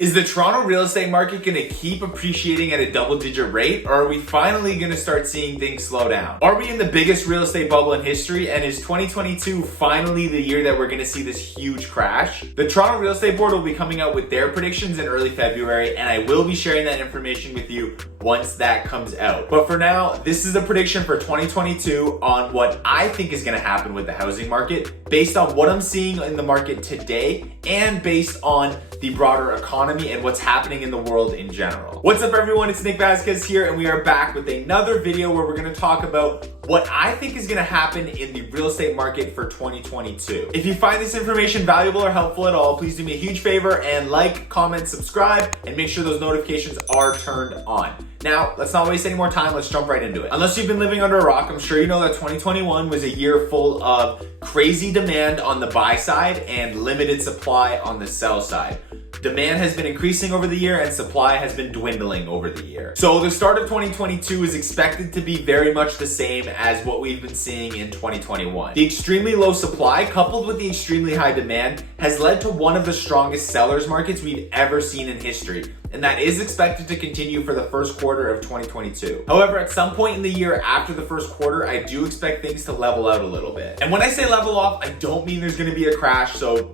Is the Toronto real estate market going to keep appreciating at a double-digit rate, or are we finally going to start seeing things slow down? Are we in the biggest real estate bubble in history, and is 2022 finally the year that we're going to see this huge crash? The Toronto Real Estate Board will be coming out with their predictions in early February, and I will be sharing that information with you once that comes out. But for now, this is a prediction for 2022 on what I think is going to happen with the housing market based on what I'm seeing in the market today and based on the broader economy and what's happening in the world in general. What's up everyone, it's Vazquez here, and we are back with another video where we're gonna talk about what I think is gonna happen in the real estate market for 2022. If you find this information valuable or helpful at all, please do me a huge favor and like, comment, subscribe, and make sure those notifications are turned on. Now, let's not waste any more time, let's jump right into it. Unless you've been living under a rock, I'm sure you know that 2021 was a year full of crazy demand on the buy side and limited supply on the sell side. Demand has been increasing over the year and supply has been dwindling over the year. So the start of 2022 is expected to be very much the same as what we've been seeing in 2021. The extremely low supply coupled with the extremely high demand has led to one of the strongest sellers markets we've ever seen in history, and that is expected to continue for the first quarter of 2022. However, at some point in the year after the first quarter, I do expect things to level out a little bit. And when I say level off, I don't mean there's gonna be a crash, so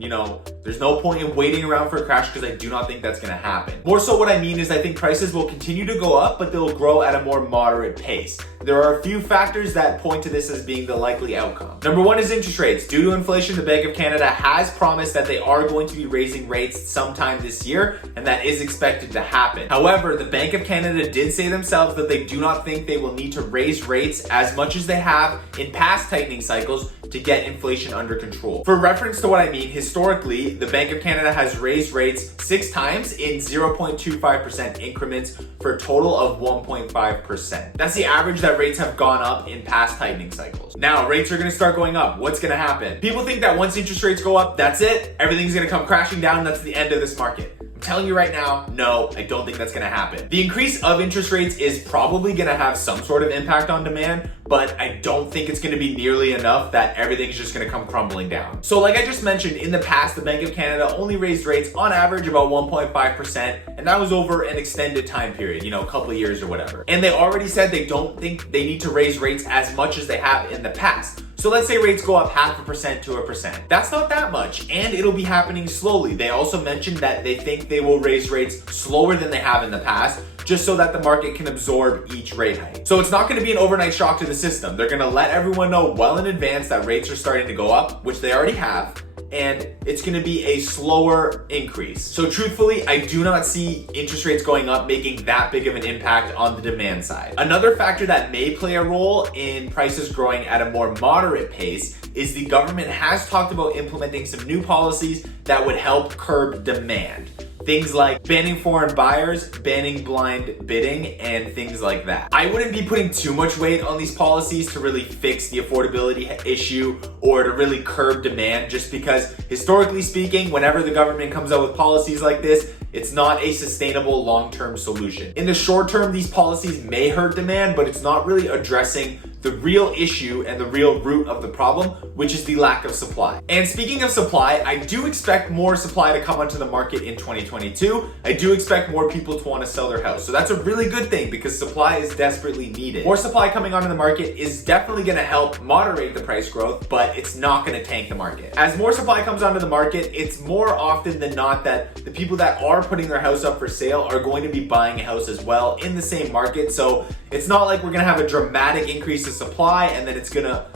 there's no point in waiting around for a crash because I do not think that's gonna happen. More so what I mean is I think prices will continue to go up, but they'll grow at a more moderate pace. There are a few factors that point to this as being the likely outcome. Number one is interest rates. Due to inflation, the Bank of Canada has promised that they are going to be raising rates sometime this year, and that is expected to happen. However, the Bank of Canada did say themselves that they do not think they will need to raise rates as much as they have in past tightening cycles to get inflation under control. For reference to what I mean, historically, the Bank of Canada has raised rates 6 times in 0.25% increments for a total of 1.5%. That's the average that rates have gone up in past tightening cycles. Now, rates are gonna start going up. What's gonna happen? People think that once interest rates go up, that's it. Everything's gonna come crashing down. That's the end of this market. I'm telling you right now, no, I don't think that's gonna happen. The increase of interest rates is probably gonna have some sort of impact on demand, but I don't think it's gonna be nearly enough that everything's just gonna come crumbling down. So like I just mentioned, in the past, the Bank of Canada only raised rates on average about 1.5%, and that was over an extended time period, a couple of years or whatever. And they already said they don't think they need to raise rates as much as they have in the past. So let's say rates go up 0.5% to 1%. That's not that much, and it'll be happening slowly. They also mentioned that they think they will raise rates slower than they have in the past, just so that the market can absorb each rate hike. So it's not gonna be an overnight shock to the system. They're gonna let everyone know well in advance that rates are starting to go up, which they already have, and it's gonna be a slower increase. So truthfully, I do not see interest rates going up making that big of an impact on the demand side. Another factor that may play a role in prices growing at a more moderate pace is the government has talked about implementing some new policies that would help curb demand. Things like banning foreign buyers, banning blind bidding, and things like that. I wouldn't be putting too much weight on these policies to really fix the affordability issue or to really curb demand, just because historically speaking, whenever the government comes out with policies like this, it's not a sustainable long-term solution. In the short term, these policies may hurt demand, but it's not really addressing the real issue and the real root of the problem, which is the lack of supply. And speaking of supply, I do expect more supply to come onto the market in 2022. I do expect more people to want to sell their house. So that's a really good thing because supply is desperately needed. More supply coming onto the market is definitely going to help moderate the price growth, but it's not going to tank the market. As more supply comes onto the market, it's more often than not that the people that are putting their house up for sale are going to be buying a house as well in the same market. So it's not like we're going to have a dramatic increase of supply and then it's gonna,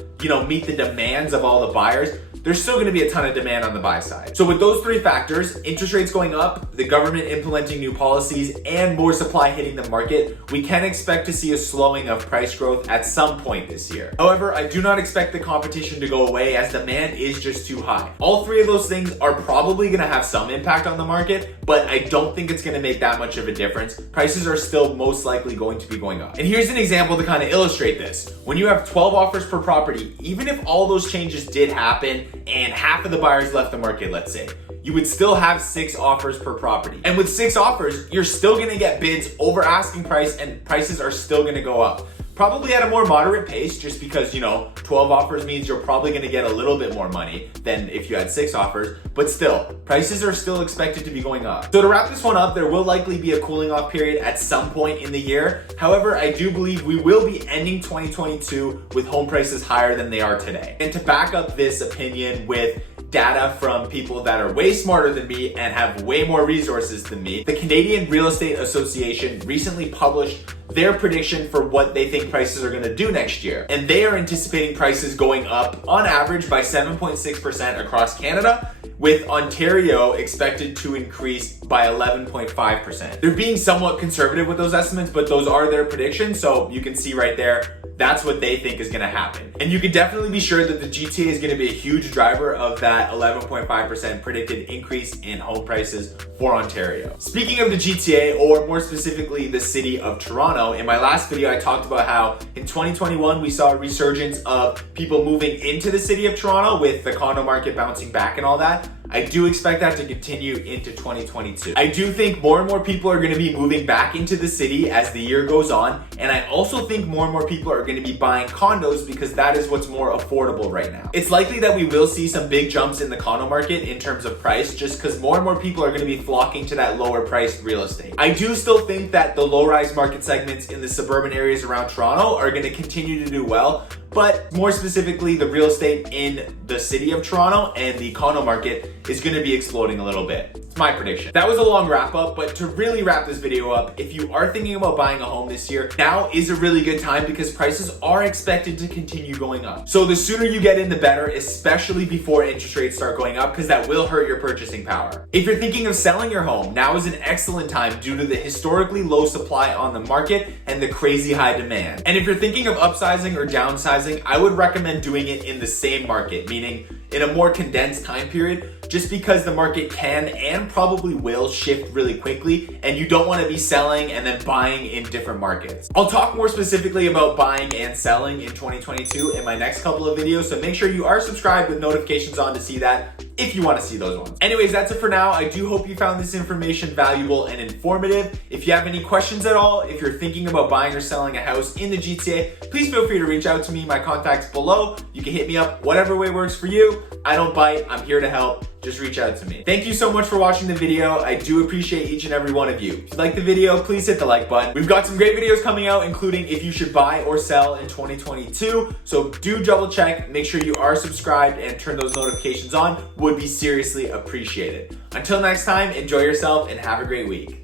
meet the demands of all the buyers. There's still gonna be a ton of demand on the buy side. So with those 3 factors, interest rates going up, the government implementing new policies, and more supply hitting the market, we can expect to see a slowing of price growth at some point this year. However, I do not expect the competition to go away as demand is just too high. All 3 of those things are probably gonna have some impact on the market, but I don't think it's gonna make that much of a difference. Prices are still most likely going to be going up. And here's an example to kind of illustrate this. When you have 12 offers per property, even if all those changes did happen and half of the buyers left the market, let's say, you would still have 6 offers per property. And with 6 offers, you're still gonna get bids over asking price and prices are still gonna go up. probably at a more moderate pace, just because, 12 offers means you're probably going to get a little bit more money than if you had 6 offers, but still, prices are still expected to be going up. So to wrap this one up, there will likely be a cooling off period at some point in the year. However, I do believe we will be ending 2022 with home prices higher than they are today. And to back up this opinion with data from people that are way smarter than me and have way more resources than me, the Canadian Real Estate Association recently published their prediction for what they think prices are going to do next year. And they are anticipating prices going up on average by 7.6% across Canada, with Ontario expected to increase by 11.5%. They're being somewhat conservative with those estimates, but those are their predictions. So you can see right there, that's what they think is going to happen. And you can definitely be sure that the GTA is going to be a huge driver of that 11.5% predicted increase in home prices for Ontario. Speaking of the GTA, or more specifically the city of Toronto, in my last video I talked about how in 2021 we saw a resurgence of people moving into the city of Toronto with the condo market bouncing back and all that. I do expect that to continue into 2022. I do think more and more people are going to be moving back into the city as the year goes on, and I also think more and more people are going to be buying condos because that is what's more affordable right now. It's likely that we will see some big jumps in the condo market in terms of price, just because more and more people are going to be flocking to that lower priced real estate. I do still think that the low-rise market segments in the suburban areas around Toronto are going to continue to do well, but more specifically, the real estate in the city of Toronto and the condo market is going to be exploding a little bit. It's my prediction. That was a long wrap up, but to really wrap this video up, if you are thinking about buying a home this year, now is a really good time because prices are expected to continue going up. So the sooner you get in, the better, especially before interest rates start going up, because that will hurt your purchasing power. If you're thinking of selling your home, now is an excellent time due to the historically low supply on the market and the crazy high demand. And if you're thinking of upsizing or downsizing, I would recommend doing it in the same market, meaning in a more condensed time period, just because the market can and probably will shift really quickly, and you don't want to be selling and then buying in different markets. I'll talk more specifically about buying and selling in 2022 in my next couple of videos, so make sure you are subscribed with notifications on to see that if you want to see those ones. Anyways, that's it for now. I do hope you found this information valuable and informative. If you have any questions at all, if you're thinking about buying or selling a house in the GTA, please feel free to reach out to me. My contact's below. You can hit me up whatever way works for you. I don't bite. I'm here to help. Just reach out to me. Thank you so much for watching the video. I do appreciate each and every one of you. If you like the video, please hit the like button. We've got some great videos coming out, including if you should buy or sell in 2022. So do double check, make sure you are subscribed and turn those notifications on. Would be seriously appreciated. Until next time, enjoy yourself and have a great week.